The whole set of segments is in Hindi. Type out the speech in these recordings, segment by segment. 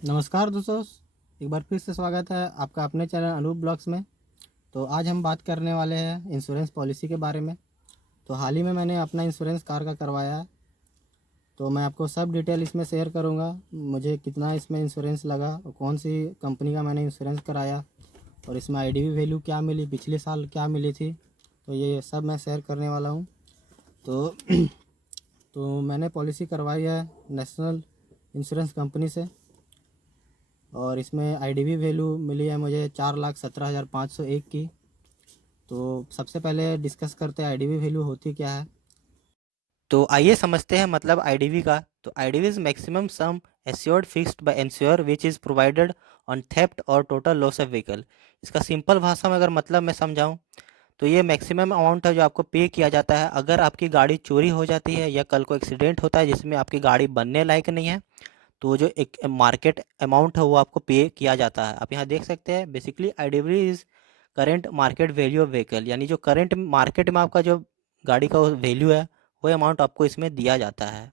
नमस्कार दोस्तों, एक बार फिर से स्वागत है आपका अपने चैनल अनूप ब्लॉग्स में। तो आज हम बात करने वाले हैं इंश्योरेंस पॉलिसी के बारे में। तो हाल ही में मैंने अपना इंश्योरेंस कार का करवाया है, तो मैं आपको सब डिटेल इसमें शेयर करूंगा। मुझे कितना इसमें इंश्योरेंस लगा और कौन सी कंपनी का मैंने इंश्योरेंस कराया और इसमें आईडीवी वैल्यू क्या मिली, पिछले साल क्या मिली थी, तो ये सब मैं शेयर करने वाला हूँ। तो तो मैंने पॉलिसी करवाई है नेशनल इंश्योरेंस कंपनी से और इसमें आईडीवी वैल्यू मिली है मुझे 4,17,501 की। तो सबसे पहले डिस्कस करते हैं आईडीवी वैल्यू होती क्या है। तो आइए समझते हैं मतलब आईडीवी का। तो IDV is maximum sum assured fixed by ensure which is provided on theft और टोटल लॉस ऑफ व्हीकल। इसका सिंपल भाषा में अगर मतलब मैं समझाऊं तो ये मैक्सिमम अमाउंट है जो आपको पे किया जाता है अगर आपकी गाड़ी चोरी हो जाती है या कल को एक्सीडेंट होता है जिसमें आपकी गाड़ी बनने लायक नहीं है, तो जो एक मार्केट अमाउंट है वो आपको पे किया जाता है। आप यहाँ देख सकते हैं basically IDV is current market value of vehicle, यानी जो करंट मार्केट में आपका जो गाड़ी का वैल्यू है वो अमाउंट आपको इसमें दिया जाता है।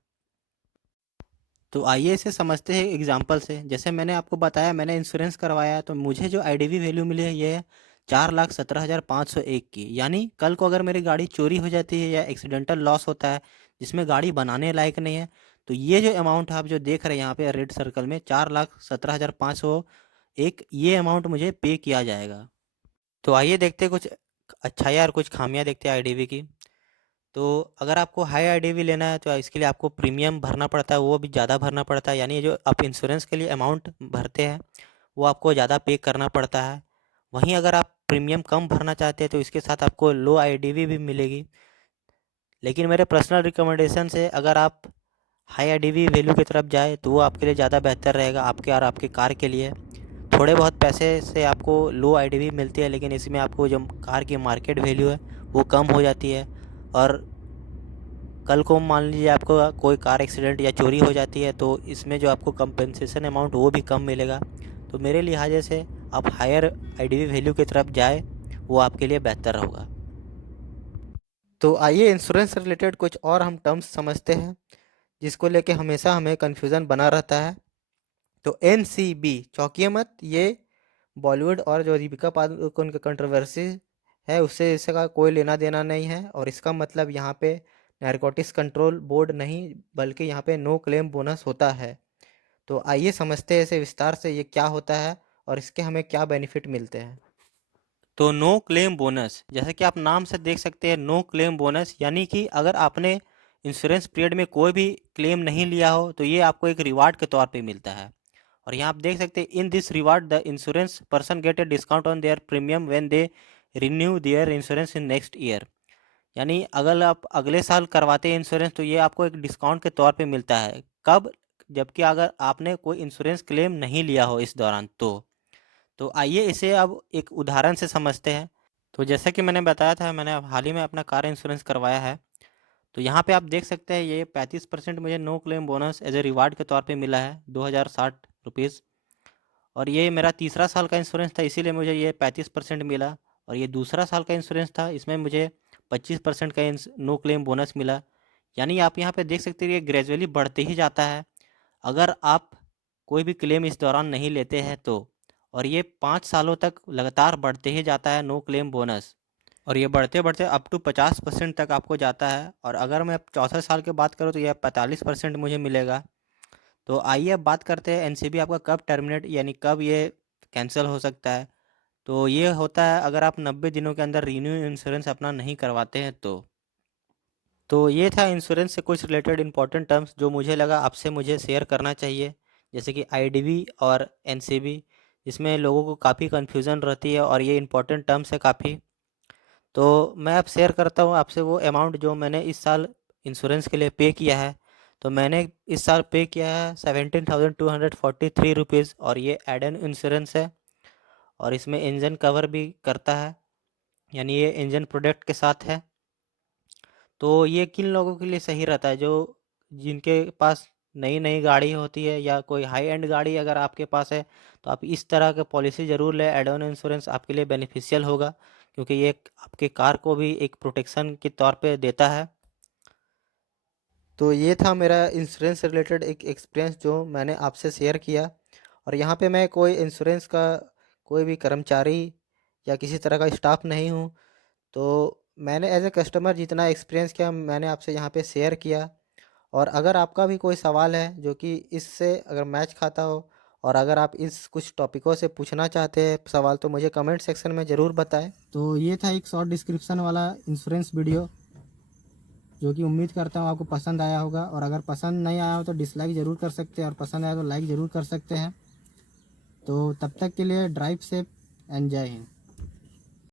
तो आइए इसे समझते हैं एग्जांपल से। जैसे मैंने आपको बताया मैंने इंश्योरेंस करवाया है, तो मुझे जो आईडीवी वैल्यू मिली है ये है 4,17,501 की। यानी कल को अगर मेरी गाड़ी चोरी हो जाती है या एक्सीडेंटल लॉस होता है जिसमें गाड़ी बनाने लायक नहीं है, तो ये जो अमाउंट आप जो देख रहे हैं यहाँ पे रेड सर्कल में 4,17,501, ये अमाउंट मुझे पे किया जाएगा। तो आइए देखते हैं कुछ अच्छाई और कुछ खामियां देखते हैं आईडीवी की। तो अगर आपको हाई आईडीवी लेना है तो इसके लिए आपको प्रीमियम भरना पड़ता है, वो भी ज़्यादा भरना पड़ता है। यानी जो आप इंश्योरेंस के लिए अमाउंट भरते हैं वो आपको ज़्यादा पे करना पड़ता है। वहीं अगर आप प्रीमियम कम भरना चाहते हैं तो इसके साथ आपको लो आईडीवी भी मिलेगी। लेकिन मेरे पर्सनल रिकमेंडेशन से अगर आप हाई आईडीवी वैल्यू की तरफ जाए तो वो आपके लिए ज़्यादा बेहतर रहेगा, आपके और आपके कार के लिए। थोड़े बहुत पैसे से आपको लो आईडीवी मिलती है, लेकिन इसमें आपको जो कार की मार्केट वैल्यू है वो कम हो जाती है। और कल को मान लीजिए आपको कोई कार एक्सीडेंट या चोरी हो जाती है तो इसमें जो आपको कंपनसेशन अमाउंट वो भी कम मिलेगा। तो मेरे लिहाजे से आप हायर आईडीवी वैल्यू की तरफ जाए, वो आपके लिए बेहतर होगा। तो आइए इंश्योरेंस से रिलेटेड कुछ और हम टर्म्स समझते हैं जिसको लेके हमेशा हमें कन्फ्यूज़न बना रहता है। तो एनसीबी, चौंकिए मत, ये बॉलीवुड और जो दीपिका पादुकोण की कंट्रोवर्सी है उससे इसका कोई लेना देना नहीं है। और इसका मतलब यहाँ पे नारकोटिक्स कंट्रोल बोर्ड नहीं बल्कि यहाँ पे नो क्लेम बोनस होता है। तो आइए समझते हैं इसे विस्तार से, ये क्या होता है और इसके हमें क्या बेनिफिट मिलते हैं। तो नो क्लेम बोनस, जैसे कि आप नाम से देख सकते हैं, नो क्लेम बोनस यानी कि अगर आपने इंश्योरेंस पीरियड में कोई भी क्लेम नहीं लिया हो तो ये आपको एक रिवार्ड के तौर पे मिलता है। और यहाँ आप देख सकते हैं in this reward the insurance person get a discount on their premium when they renew their insurance in next year. यानी अगर आप अगले साल करवाते हैं इंश्योरेंस तो ये आपको एक डिस्काउंट के तौर पे मिलता है। कब? जबकि अगर आपने कोई इंश्योरेंस क्लेम नहीं लिया हो इस दौरान तो आइए इसे अब एक उदाहरण से समझते हैं। तो जैसा कि मैंने बताया था मैंने हाल ही में अपना कार इंश्योरेंस करवाया है। तो यहाँ पे आप देख सकते हैं ये 35% मुझे no claim bonus as a reward के तौर पे मिला है, 2,060 रुपीज़। और ये मेरा तीसरा साल का इंश्योरेंस था इसीलिए मुझे ये 35% मिला। और ये दूसरा साल का इंश्योरेंस था, इसमें मुझे 25% का नो क्लेम बोनस मिला। यानी आप यहाँ पे देख सकते हैं ये ग्रेजुअली बढ़ते ही जाता है अगर आप कोई भी क्लेम इस दौरान नहीं लेते हैं तो। और ये 5 सालों तक लगातार बढ़ते ही जाता है नो क्लेम बोनस। और ये बढ़ते बढ़ते अप टू 50% तक आपको जाता है। और अगर मैं 64 साल की बात करूँ तो यह 45% मुझे मिलेगा। तो आइए अब बात करते हैं एनसीबी आपका कब टर्मिनेट यानी कब ये कैंसिल हो सकता है। तो ये होता है अगर आप 90 दिनों के अंदर रीन्यू इंश्योरेंस अपना नहीं करवाते हैं तो ये था इंश्योरेंस से कुछ रिलेटेड इंपॉर्टेंट टर्म्स जो मुझे लगा आपसे मुझे शेयर करना चाहिए। जैसे कि आईडीवी और एनसीबी, इसमें लोगों को काफ़ी कन्फ्यूज़न रहती है और ये इंपॉर्टेंट टर्म्स है काफ़ी। तो मैं अब शेयर करता हूँ आपसे वो अमाउंट जो मैंने इस साल इंश्योरेंस के लिए पे किया है। तो मैंने इस साल पे किया है 17,243 रुपीज़ और ये एड एन इंश्योरेंस है। और इसमें इंजन कवर भी करता है, यानी ये इंजन प्रोडक्ट के साथ है। तो ये किन लोगों के लिए सही रहता है? जो जिनके पास नई नई गाड़ी होती है या कोई हाई एंड गाड़ी अगर आपके पास है तो आप इस तरह का पॉलिसी ज़रूर लें। एड ऑन इंश्योरेंस आपके लिए बेनिफिशियल होगा क्योंकि ये आपके कार को भी एक प्रोटेक्शन के तौर पे देता है। तो ये था मेरा इंश्योरेंस से रिलेटेड एक एक्सपीरियंस जो मैंने आपसे शेयर किया। और यहाँ पे मैं कोई इंश्योरेंस का कोई भी कर्मचारी या किसी तरह का स्टाफ नहीं हूँ। तो मैंने एज ए कस्टमर जितना एक्सपीरियंस किया मैंने आपसे यहाँ पे शेयर किया। और अगर आपका भी कोई सवाल है जो कि इससे अगर मैच खाता हो, और अगर आप इस कुछ टॉपिकों से पूछना चाहते हैं सवाल, तो मुझे कमेंट सेक्शन में ज़रूर बताएं। तो ये था एक शॉर्ट डिस्क्रिप्शन वाला इंश्योरेंस वीडियो, जो कि उम्मीद करता हूँ आपको पसंद आया होगा। और अगर पसंद नहीं आया हो तो डिसलाइक ज़रूर कर सकते हैं, और पसंद आया तो लाइक ज़रूर कर सकते हैं। तो तब तक के लिए ड्राइव सेफ एंड जय हिंद।